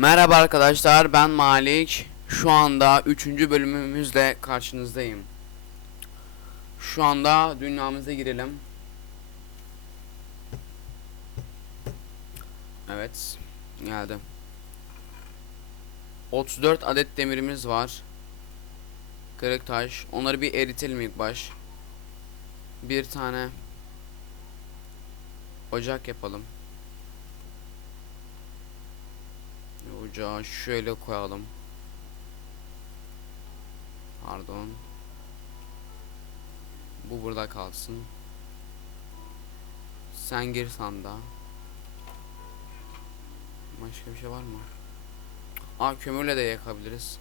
Merhaba arkadaşlar ben Malik. Şu anda 3. bölümümüzle karşınızdayım. Şu anda dünyamıza girelim. Evet geldi. 34 adet demirimiz var. Kırık taş. Onları bir eritelim ilk baş. Bir tane ocak yapalım. Ocağı şöyle koyalım. Pardon. Bu burada kalsın. Sen gir sanda. Başka bir şey var mı? Aa kömürle de yakabiliriz.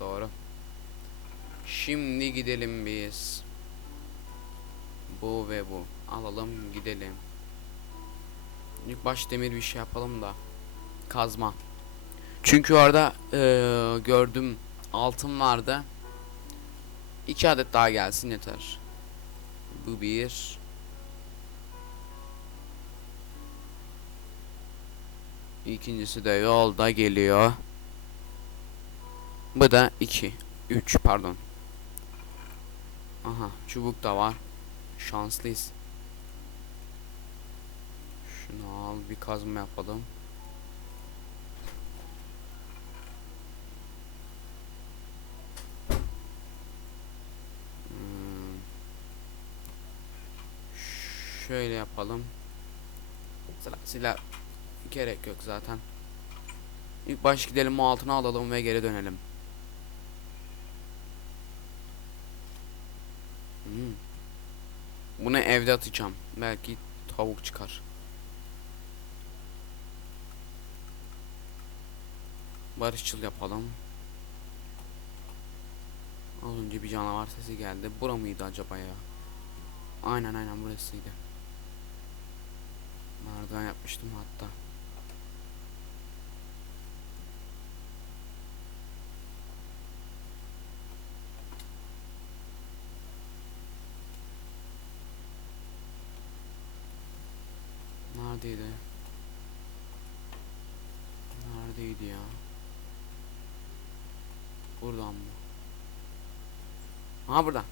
Doğru. Şimdi gidelim biz. Bu ve bu. Alalım gidelim. İlk baş demir bir şey yapalım da. Kazma. Çünkü orada eee, gördüm altın vardı. İki adet daha gelsin yeter. Bu bir. İkincisi de yolda geliyor. Bu da iki. Üç pardon. Aha çubuk da var. Şanslıyız. Şunu al bir kazma yapalım. Hmm. Şöyle yapalım. Silah, silah gerek yok zaten. İlk baş gidelim o altına alalım ve geri dönelim. Hmm. Bunu evde atacağım. Belki tavuk çıkar. Barışçıl yapalım. Az önce bir canavar sesi geldi. Bura mıydı acaba ya? Aynen aynen burasıydı. Merdiven yapmıştım hatta. Neredeydi? Neredeydi ya? Buradan mı? Aha burada.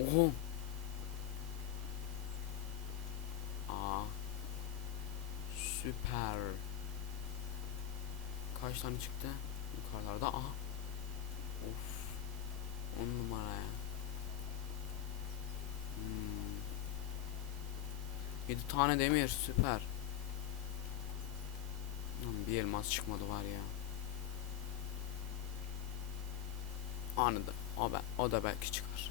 Oho. Aa. Süper. Kaç tane çıktı? Yukarılarda. Aha. Of. On numara ya. Hmm. 7 tane demir süper. Bir elmas çıkmadı var ya. Anında. O, be, o da belki çıkar.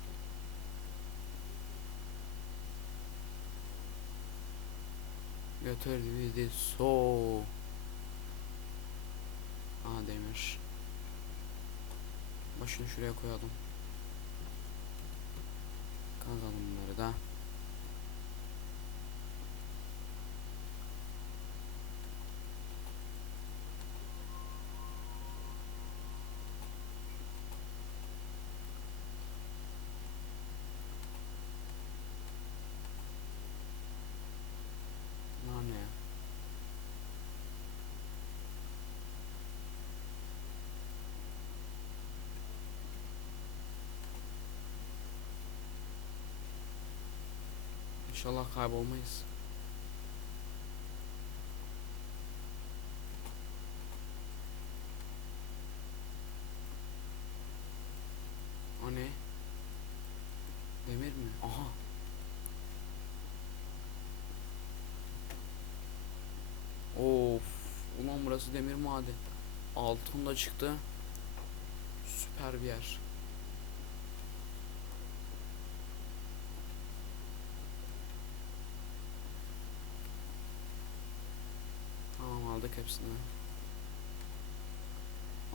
Götür bizi so. Aa demir. Başını şuraya koyalım. Kazalım bunları da. Bunlar ne ya? İnşallah kaybolmayız. O ne? Demir mi? Aha. Of. Ulan burası demir maden. Altın da çıktı. Süper bir yer. Tamam aldık hepsini.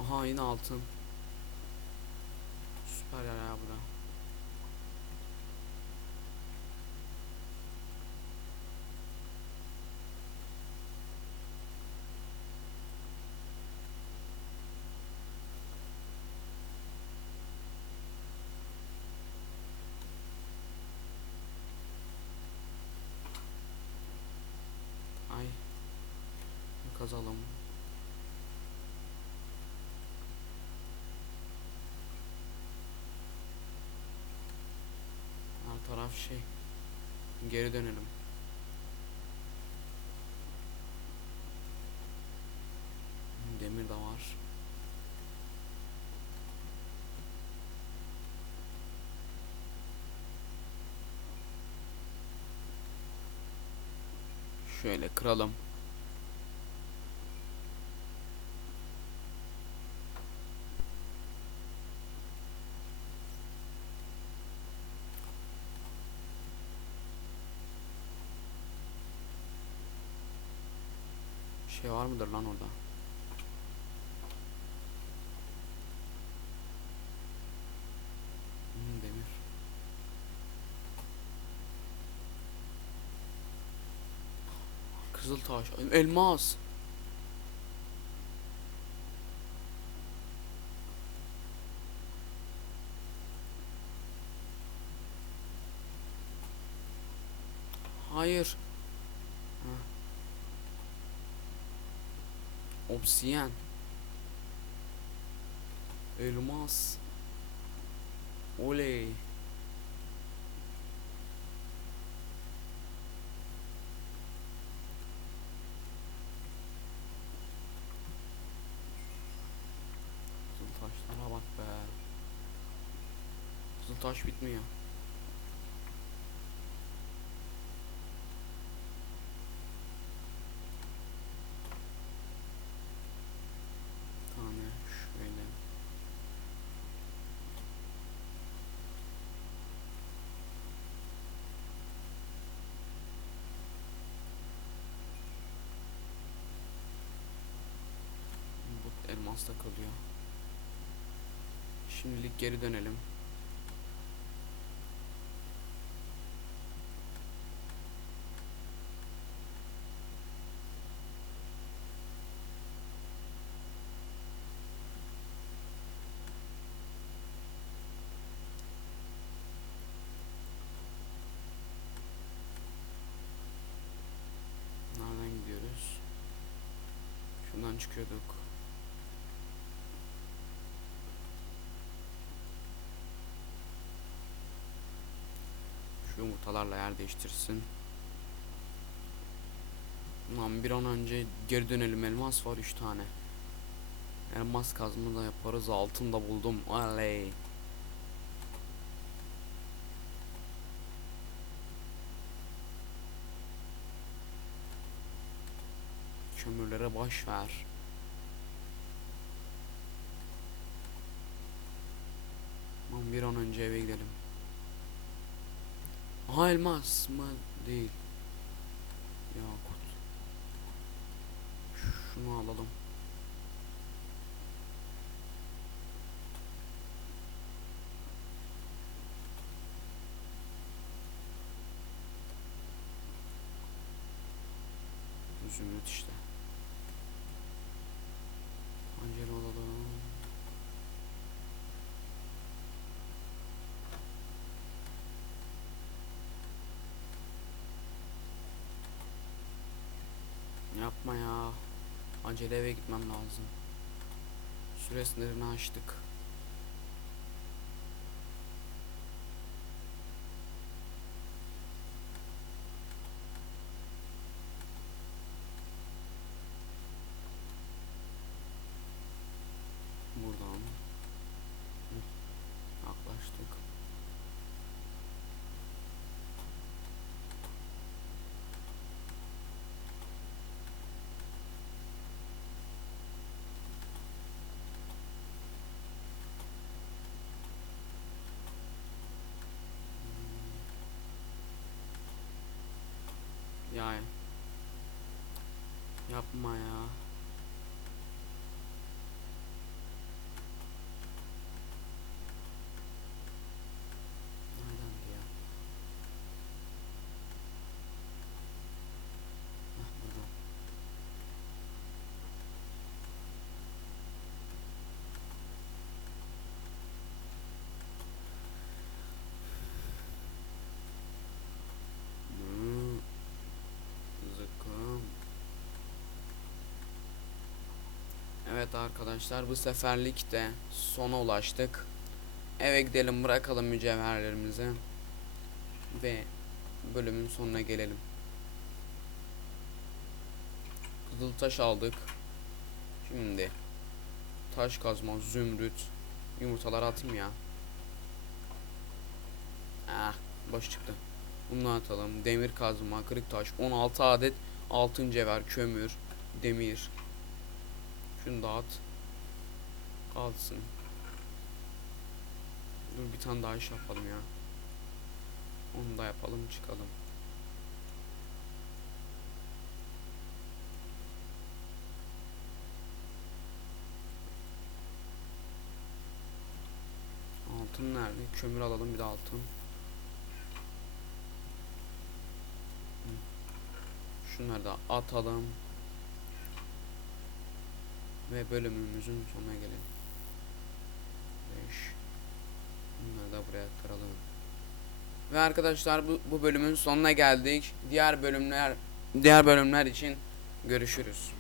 Aha yine altın. Süper ya bura. Kazalım. Her taraf şey. Geri dönelim. Demir de var. Şöyle kıralım. Şey var mıdır lan orada? Hmm, demir. Kızıl taş, elmas. Hayır. Obsiyen. Elmas. Oley. Kızıl taşlara bak be. Kızıl taş bitmiyor. Bir tane şöyle. Da kalıyor. Şimdilik geri dönelim. Nereden gidiyoruz? Şuradan çıkıyorduk. Şu yumurtalarla yer değiştirsin. Lan bir an önce geri dönelim. Elmas var 3 tane. Elmas kazma da yaparız. Altın da buldum. Oley. Kömürlere boş ver. Lan bir an önce eve gidelim. Aha elmas mı? Değil. Yakut. Şunu alalım. Zümrüt işte. Acele Yapma ya. Acele eve gitmem lazım. Süre sınırını açtık. Buradan. Hı, Yaklaştık. Ya yapma ya. Neredendi ya? Heh, buradan. Hmm. Zıkkım. Evet arkadaşlar bu seferlik de sona ulaştık. Eve gidelim bırakalım mücevherlerimizi. Ve bölümün sonuna gelelim. Kızıl taş aldık. Şimdi taş kazma, zümrüt, yumurtalar atayım ya. Ah, boş çıktı. Bunu atalım. Demir kazma, kırık taş, 16 adet altın cevher, kömür, demir. Şunu da at. Kalsın. Dur bir tane daha iş yapalım ya. Onu da yapalım çıkalım. Altın nerede? Kömür alalım bir de altın. Şunları da atalım. Ve bölümümüzün sonuna gelelim. 5 Bunları da buraya kıralım. Ve arkadaşlar bu, bu bölümün sonuna geldik. Diğer bölümler diğer bölümler için görüşürüz.